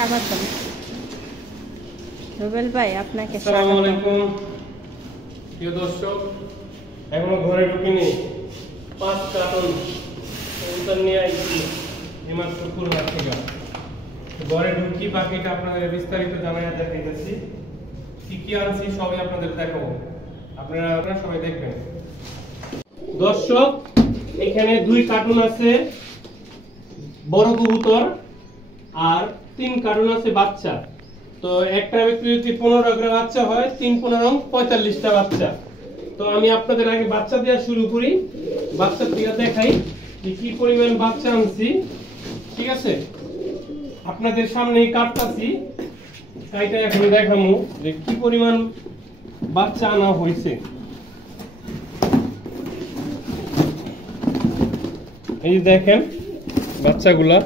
স্বাগতম। রুবেল ভাই আপনাকে আসসালামু আলাইকুম প্রিয় দর্শক, এখনো ঘরে ঢুকিনি। 5 কার্টন কবুতর নিয়ে আইছি এইমাত্র খুলনা থেকে। ঘরে ঢুকি বাকিটা আপনাদের বিস্তারিত জানাইয়া দেখাইতেছি। কি কি আনছি সবই আপনাদের দেখাবো, আপনারা সবাই দেখবেন। দর্শক, এখানে 2 কার্টন আছে বড় কবুতর আর 3 কার্টন আছে বাচ্চা। তো একটার ভিতরে যদি 15 করে বাচ্চা হয়, 3-15 45টা বাচ্চা। তো আমি আপনাদের আগে বাচ্চা দেওয়া শুরু করি, বাচ্চা থেকে দেখাই যে কি পরিমাণ বাচ্চা আনছি। ঠিক আছে, আপনাদের সামনেই কাটতাছি, তাইটা এখন দেখামু যে কি পরিমাণ বাচ্চা আনা হয়েছে। এই যে দেখেন বাচ্চাগুলা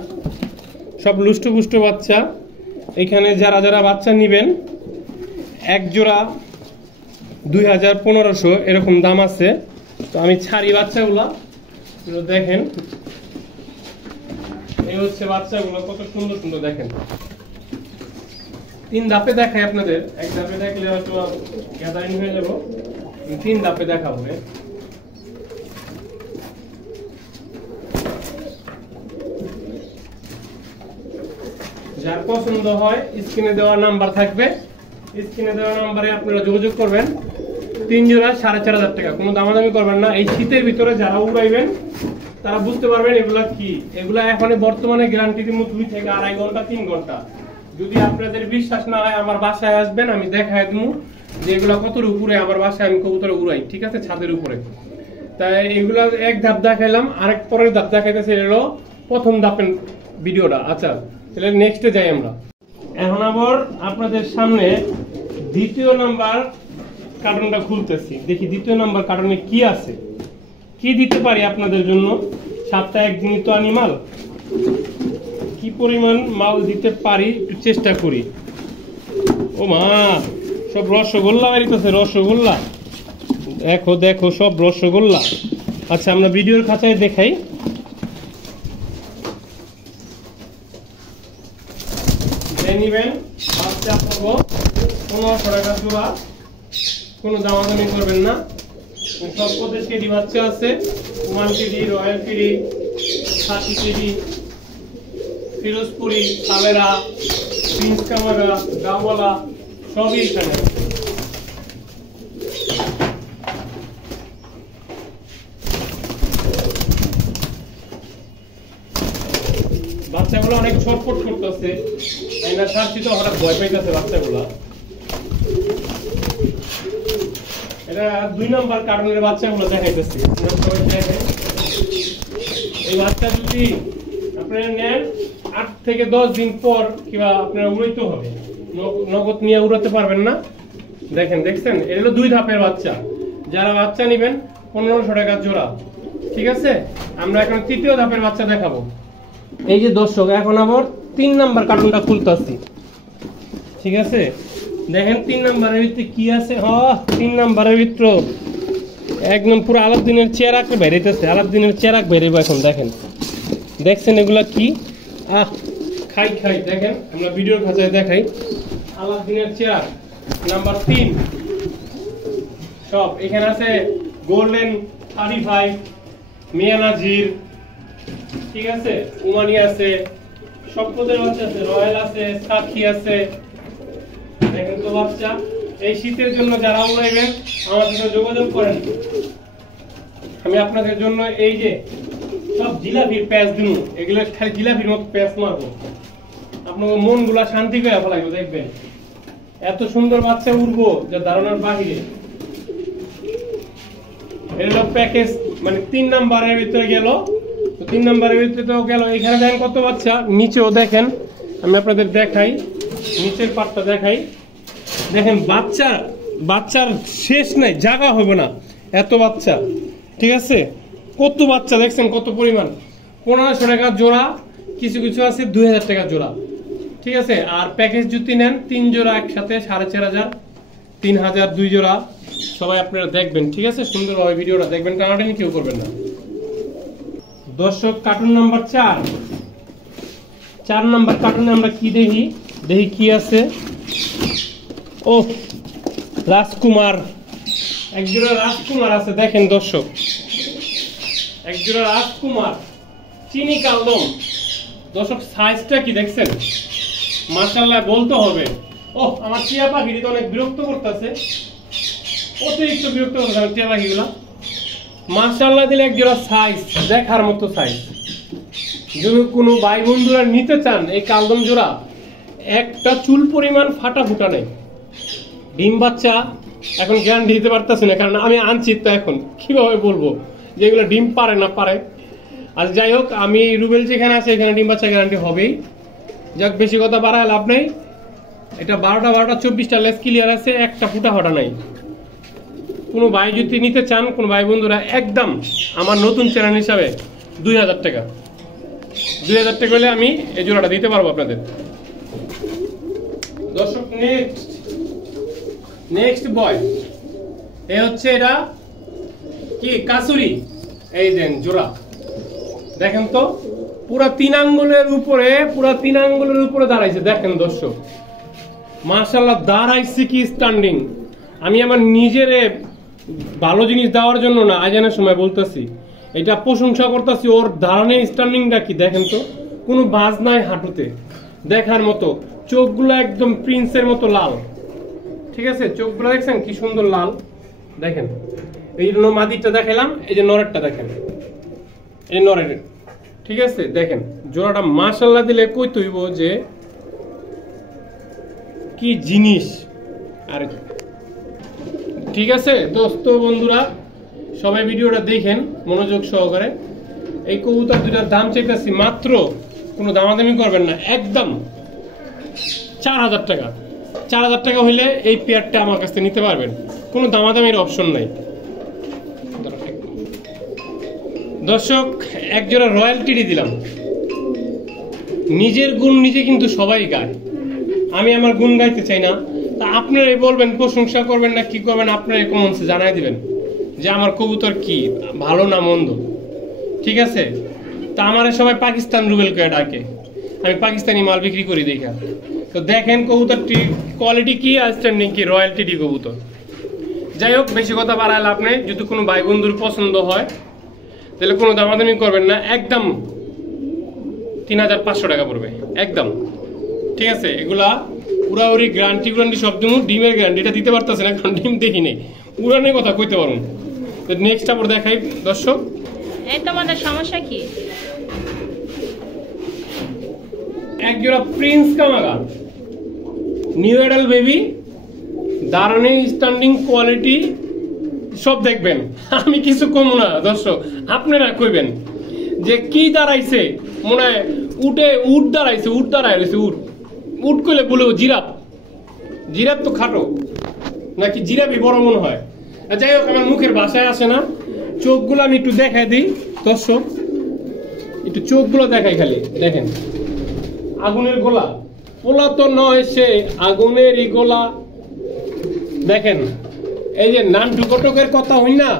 সব লুষ্টপুষ্ট বাচ্চা। এখানে যারা যারা বাচ্চা নিবেন এক জোড়া 2500 এরকম দাম আছে। তো আমি ছাড়ি বাচ্চাগুলা, দেখেন এই হচ্ছে বাচ্চাগুলো, কত সুন্দর সুন্দর দেখেন। 3 ধাপে দেখাই আপনাদের, এক ধাপে দেখলে হয়তো গ্যাদারিং হয়ে যাব, 3 ধাপে দেখাবো। যার পছন্দ হয় স্ক্রিনে দেওয়া নাম্বার থাকবে, স্ক্রিনে দেওয়া নাম্বারে আপনারা যোগাযোগ করবেন। 3 জোড়া 4500 টাকা, কোনো দামাদামি করবেন না। এই শীতের ভিতরে যারা উড়াইবেন তারা বুঝতে পারবেন এগুলা কি। এগুলা এখন বর্তমানে গ্যারান্টি দিব 2 থেকে 2.5 ঘন্টা 3 ঘন্টা। যদি আপনাদের বিশ্বাস না হয় আমার বাসায় আসবেন, আমি দেখাই দেবো যে এগুলা কতর উপরে আমার বাসায় আমি কবুতর উড়াই। ঠিক আছে, ছাদের উপরে। তাই এগুলা এক ধাপ দেখাইলাম, আরেক পরের ধাপ দেখাইতেছে এলো প্রথম ধাপের ভিডিওটা। আচ্ছা, তাহলে নেক্সটে যাই আমরা। এখন আবার আপনাদের সামনে 2য় নাম্বার কার্টনটা খুলতেছি, দেখি 2য় নাম্বার কার্টনে কি আছে, কি দিতে পারি আপনাদের জন্য। সপ্তাহে একদিনই তো আনি মাল, কি পরিমাণ মাল দিতে পারি একটু চেষ্টা করি। ও মা, সব রসগোল্লা বেরিতেছে, রসগোল্লা দেখো দেখো, সব রসগোল্লা। আচ্ছা, আমরা ভিডিওর খাঁচায় দেখাই। নিবেন বাচ্চা পাবো 1500 টাকা জোড়া, কোনো দামাদামি করবেন না। সব প্রদেশ কেডি বাচ্চা আছে, ওমান কেডি, রয়্যাল কেডি, খাসি কেডি, ফিরোজপুরি, সাবেরা, প্রিন্স কামারা, গাওয়ালা সবই এখানে। বাচ্চাগুলো অনেক ছটফট করতেছে, তাই না? শাস্তি তো হঠাৎ ভয় পাইতেছে বাচ্চাগুলো। এটা 2 নম্বর কার্টনের বাচ্চাগুলো দেখাইতেছি। এই বাচ্চা যদি আপনারা নেন 8 থেকে 10 দিন পর কিংবা আপনারা উড়াইতে হবে, নগদ নিয়ে উড়াতে পারবেন না। দেখেন, দেখছেন, এটা হলো 2 ধাপের বাচ্চা। যারা বাচ্চা নিবেন 1500 টাকা জোড়া। ঠিক আছে, আমরা এখন 3য় ধাপের বাচ্চা দেখাবো। এই যে দর্শক, এখন আবার 3 নাম্বার কার্টনটা খুলতেছি। ঠিক আছে, দেখেন 3 নাম্বারের ভিতরে কি আছে। 3 নাম্বারের ভিতরে একদম পুরো আলাদিনের চেরাক বেরিয়েছে, আলাদিনের চেরাক বেরিয়ে। এখন দেখেন, দেখছেন এগুলা কি? খাই খাই দেখেন, আমরা ভিডিওর খাঁচায় দেখাই। আলাদিনের চেরাক নাম্বার 3 সব এখানে আছে। গোল্ডেন 35, মিয়ানাজির, ঠিক আছে, উমানি আছে, সব প্রদের বাচ্চা আছে, রয়্যাল আছে, সাক্ষী আছে। দেখেন তো বাচ্চা, এই শীতের জন্য যারা উড়াইবেন আমার সাথে যোগাযোগ করেন। আমি আপনাদের জন্য এই যে সব জিলাপির প্যাচ দিব, এগুলো খালি জিলাপির মতো প্যাচ মারবো, আপনার মনগুলা শান্তি করে ফেলাইবো। দেখবেন এত সুন্দর বাচ্চা উড়বো যা ধারণার বাহিরে। এটা প্যাকেজ, মানে 3 নাম্বারের ভিতরে গেল। 3 নাম্বারের ভিতরে তো গেল। এখানে দেখেন কত বাচ্চা, নিচেও দেখেন, আমি আপনাদের দেখাই, নিচের পাটটা দেখাই। দেখেন বাচ্চার শেষ নাই, জায়গা হবে না, এত বাচ্চা। ঠিক আছে, কত বাচ্চা দেখছেন, কত পরিমাণ। 1500 টাকা জোড়া, কিছু কিছু আছে 2000 টাকা জোড়া। ঠিক আছে, আর প্যাকেজ যদি নেন 3 জোড়া একসাথে 4500, 3000 2 জোড়া। সবাই আপনারা দেখবেন। ঠিক আছে, সুন্দরভাবে ভিডিওটা দেখবেন, টানাটানি কেউ করবেন না। দর্শক, কার্টুন নাম্বার 4 নাম্বার কার্টুনে আমরা কি দেখি দেখি কি আছে। ও রাজকুমার, একজোড়া রাজকুমার আছে। দেখেন দর্শক, একজোড়া রাজকুমার চিনি কালদম। দর্শক সাইজটা কি দেখছেন? মাশাআল্লাহ বলতে হবে। ও আমার টিয়া পাখিটি তো অনেক বিরক্ত করতেছে, অতিরিক্ত বিরক্ত করতেছে আমার টিয়া পাখিগুলা। মাশাআল্লাহ দিলে একজোড়া সাইজ দেখার মতো সাইজ। যদি কোনো ভাই বন্ধুরা নিতে চান এই কালদম জোড়া, একটা চুল পরিমাণ ফাটা ফুটা নেই। ডিম বাচ্চা এখন গ্যারান্টি দিতে পারতেছি না, কারণ আমি আনছি তো। এখন কিভাবে বলবো যেগুলো ডিম পারে না পারে। আর যাই হোক, আমি রুবেল যেখানে আছে এখানে ডিম বাচ্চা গ্যারান্টি হবেই। যাক, বেশি কথা বাড়ায় লাভ নেই। এটা 12টা 24টা লেস ক্লিয়ার আছে, একটা ফুটা ফাটা নাই। কোনো ভাই যদি নিতে চান, কোনো ভাই বন্ধুরা, একদম আমার নতুন চ্যানেল হিসাবে 2000 টাকা, 2000 টাকা হলে আমি এই জোড়াটা দিতে পারবো আপনাদের। দর্শক নেক্সট বয়, এ হচ্ছে এটা কি কাসুরি। এই দেন জোড়া, দেখেন তো পুরা 3 আঙ্গুলের উপরে, পুরা 3 আঙ্গুলের উপরে দাঁড়াইছে। দেখেন দর্শক, মাশাআল্লাহ দাঁড়াইছে কি স্ট্যান্ডিং। আমি আমার নিজের ভালো জিনিস দেওয়ার জন্য না, আজানের সময় বলতেছি, এটা প্রশংসা করতেছি। ওর দাঁড়ানোর স্ট্যান্ডিংটা কি দেখেন তো, কোনো বাজ নাই হাঁটুতে, দেখার মতো। চোখগুলো একদম প্রিন্সের মতো লাল, ঠিক আছে? চোখগুলো দেখছেন কি সুন্দর লাল। দেখেন এই জন্য মাদিরটা দেখালাম, এই যে নরেরটা দেখেন, এই নরের, ঠিক আছে? দেখেন জোড়াটা মাশাআল্লাহ দিলে কই তৈব যে কি জিনিস। আর ঠিক আছে দোস্ত বন্ধুরা, সবাই ভিডিওটা দেখেন মনোযোগ সহকারে। এই কবুতর দুটার দাম চাইতেছি মাত্র, কোনো দামাদামি করবেন না, একদম 4000 টাকা। 4000 টাকা হইলে এই পেয়ারটা আমার কাছ থেকে নিতে পারবেন, কোনো দামাদামির অপশন নাই। দর্শক, একজোড়া রয়্যালটি দিলাম। নিজের গুণ নিজে কিন্তু সবাই গায়, আমি আমার গুণ গাইতে চাই না। তা আপনারাই বলবেন, প্রশংসা করবেন না কি করবেন, আপনারাই কমেন্টসে জানাই দিবেন যে আমার কবুতর কি ভালো না মন্দ, ঠিক আছে? তা আমার সবাই পাকিস্তান রুবেলকে ডাকে, আমি পাকিস্তানি মাল বিক্রি করি দেখা। তো দেখেন কবুতরটি কোয়ালিটি কি, আউটস্ট্যান্ডিং কি, রয়্যালটি কবুতর। যাই হোক, বেশি কথা বাড়ায় লাভ নেই। যদি কোনো ভাই বন্ধুর পছন্দ হয় তাহলে কোনো দামাদামি করবেন না, একদম 3500 টাকা পড়বে একদম, ঠিক আছে? এগুলা পুরাপুরি গ্যারান্টি সব দিন। ডিমের গ্যারান্টিটা দিতে পারতেছে না, কারণ ডিম দেখি নেই, উড়ানের কথা কইতে পারুন। তো নেক্সট আবার দেখাই দর্শক। এই তোমাদের সমস্যা কি? একজোড়া প্রিন্স কামাগা, নিউ এডাল বেবি, দাঁড়ানো স্ট্যান্ডিং কোয়ালিটি সব দেখবেন, আমি কিছু কম না দর্শক। আপনারা কইবেন যে কি দাঁড়াইছে, মনে হয় উট দাঁড়াইছে, উট দাঁড়ায় রয়েছে। উট কইলে বলবো জিরাফ, জিরাফ তো খাটো, নাকি জিরাফই বড় মনে হয়। যাই হোক, আমার মুখের ভাষায় আসে না। চোখগুলো আমি একটু দেখাই দিই দর্শক, একটু চোখগুলো দেখাই খালি। দেখেন আগুনের গোলা, পোলা তো নয় সে আগুনেরই গোলা। দেখেন এই যে নাম টুকটকের কথা হই না,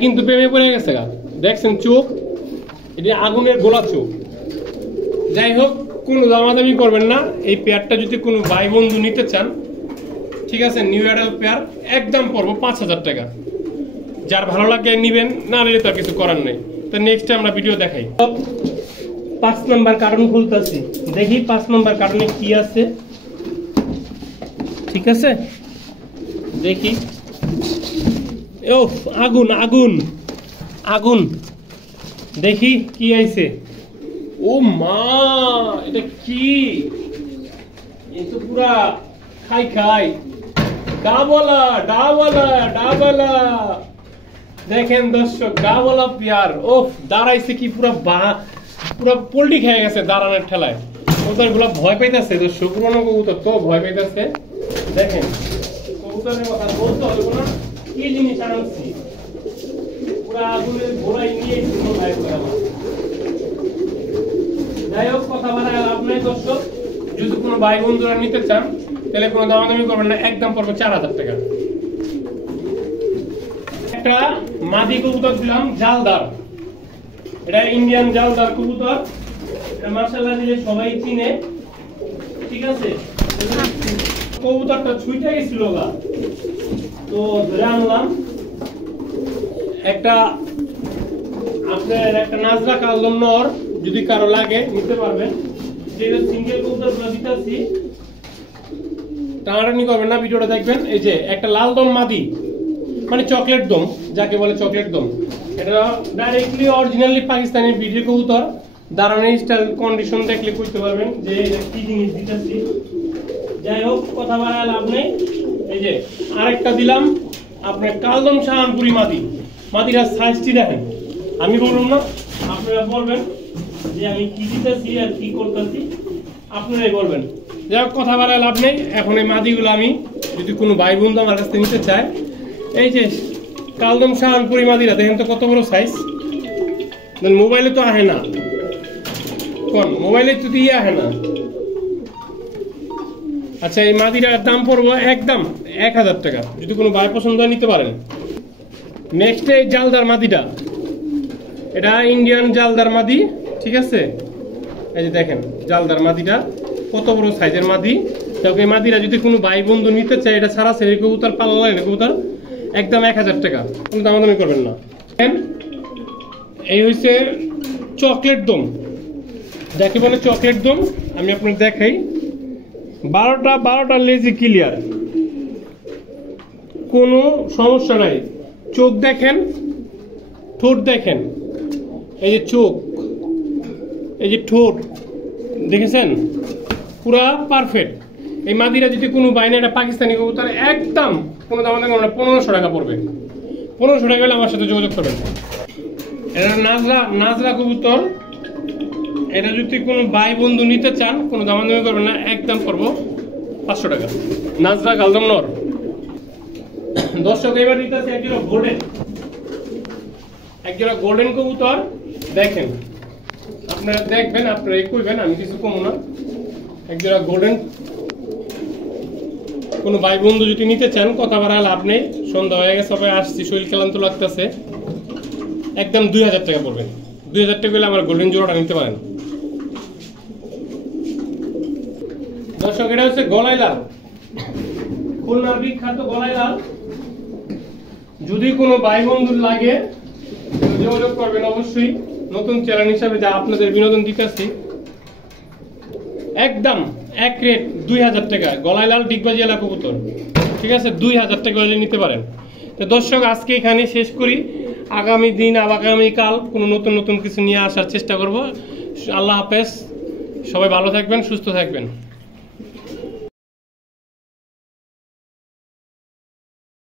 কিন্তু প্রেমে পড়ে গেছে গা। দেখছেন চোখ, এটা আগুনের গোলা চোখ। যাই হোক, কোনো দামাদামি করবেন না। এই পেয়ারটা যদি কোনো ভাই বন্ধু নিতে চান, ঠিক আছে, নিউ এডাল পেয়ার, একদম পড়বো 5000 টাকা। যার ভালো লাগে নিবেন, না নিলে তো কিছু করার নেই। তো নেক্সট আমরা ভিডিও দেখাই। 5 নাম্বার কার্টন খুলতেছি, দেখি 5 নাম্বার কার্টনে কি আছে, ঠিক আছে? দেখি। ও আগুন আগুন আগুন, দেখি কি আইছে। ও মা, এটা কি? এই তো পুরা খাই ডাবলা ডাবলা ডাবলা। দেখেন দর্শক, ডাবলা পেয়ার। ওফ, দাঁড়াইছে কি পুরা পুরা পোল্ট্রি খেয়ে গেছে দাঁড়ানোর ঠেলায়। কবুতর গুলা ভয় পাইতেছে দর্শক, পুরনো কবুতর তো ভয় পাইতেছে। দেখেন কবুতরের কথা বলতে হবে না, কি জিনিস আনছি, পুরা আগুনের ঘোড়াই নিয়ে ভাই করা। যাই হোক, কথা বাড়ায় লাভ নাই দর্শক। যদি কোনো ভাই বন্ধুরা নিতে চান তাহলে কোনো দামাদামি করবেন না, একদম পড়বে 4000 টাকা। একটা মাদি কবুতর দিলাম, জালদার, এটা ইন্ডিয়ান জালদার কবুতর। এটা মাশাআল্লাহ দিলে সবাই চিনে। ঠিক আছে কবুতরটা ছুঁইটা গেছিল গা তো ধরে আনলাম একটা আপনার একটা নাজরা কালদম নর যদি কারো লাগে নিতে পারবেন যেটা সিঙ্গেল কবুতর গুলো দিতেছি টানাটানি করবেন না ভিডিওটা দেখবেন এই যে একটা লাল দম মাদি মানে চকলেট দম যাকে বলে চকলেট দম এটা ডাইরেক্টলি অরিজিনালি পাকিস্তানি বিডি কবুতর দাঁড়ানোর স্টাইল কন্ডিশন দেখলে বুঝতে পারবেন যে কি জিনিস দিতেছি যাই হোক কথা বলা লাভ নেই এই যে আরেকটা দিলাম আপনার কালদম শাহানপুরি মাদিরা সাইজটি দেখেন আমি বললাম না আপনারা বলবেন যে আমি কি দিতেছি আর কি করতেছি আপনারাই বলবেন যাই হোক কথা বলা লাভ নেই এখন এই মাদিগুলো আমি যদি কোনো ভাই বন্ধু আমার কাছ থেকে নিতে চায় এই যে কালদম শাহানপুরি মাদিরা দেখেন তো কত বড় সাইজ মোবাইলে তো আহে না কোন মোবাইলে তো দিয়ে আহে না আচ্ছা এই মাদিরার দাম পড়বো একদম 1000 টাকা যদি কোনো ভাই পছন্দ হয় নিতে পারেন নেক্সট এই জালদার মাদিটা এটা ইন্ডিয়ান জালদার মাদি ঠিক আছে এই যে দেখেন জালদার মাদিটা কত বড় সাইজের মাদি তবে এই মাদিরা যদি কোনো ভাই বন্ধু নিতে চায় এটা ছাড়া সেরি কবুতর পাল্লা লাগে কবুতর একদম 1000 টাকা কোনো দামাদামি করবেন না এই হচ্ছে চকলেট দম যাকে বলে চকলেট দম আমি আপনাকে দেখাই 12টা লেজি ক্লিয়ার কোনো সমস্যা নাই চোখ দেখেন ঠোঁট দেখেন এই যে চোখ এই যে ঠোঁট দেখেছেন পুরা পারফেক্ট এই মাদিরা যদি কোনো বাইনে একটা পাকিস্তানি কবুতর একদম কোনো দাম না 1500 টাকা পড়বে 1500 টাকা হলে আমার সাথে যোগাযোগ করবেন এটা নাজরা কবুতর এটা যদি কোনো ভাই বন্ধু নিতে চান কোনো দামাদামি করবেন না একদম পড়বো 500 টাকা নাজরা কালদম নর দর্শক এবার নিতেছে একজোড়া গোল্ডেন কবুতর দেখেন আপনারা দেখবেন আপনারা কইবেন আমি কিছু কম না একজোড়া গোল্ডেন কোনো ভাই বন্ধু যদি নিতে চান কথা বাড়া লাভ নেই সন্ধ্যা হয়ে গেছে সবাই আসছি শরীর ক্লান্ত লাগতেছে একদম 2000 টাকা পড়বে 2000 টাকা হলে আমার গোল্ডেন জোড়াটা নিতে পারেন দর্শক এটা হচ্ছে গলায় লাল খুলনার বিখ্যাত গলায় লাল যদি কোনো ভাই বন্ধুর লাগে যোগাযোগ করবেন অবশ্যই নতুন চ্যানেল হিসাবে যা আপনাদের বিনোদন দিতেছি একদম এক রেট 2000 টাকা গলায় লাল ডিগবাজি এলা কবুতর ঠিক আছে 2000 টাকা হলে নিতে পারেন তো দর্শক আজকে এখানে শেষ করি আগামী দিন আগামীকাল কোনো নতুন কিছু নিয়ে আসার চেষ্টা করব আল্লাহ হাফেজ সবাই ভালো থাকবেন সুস্থ থাকবেন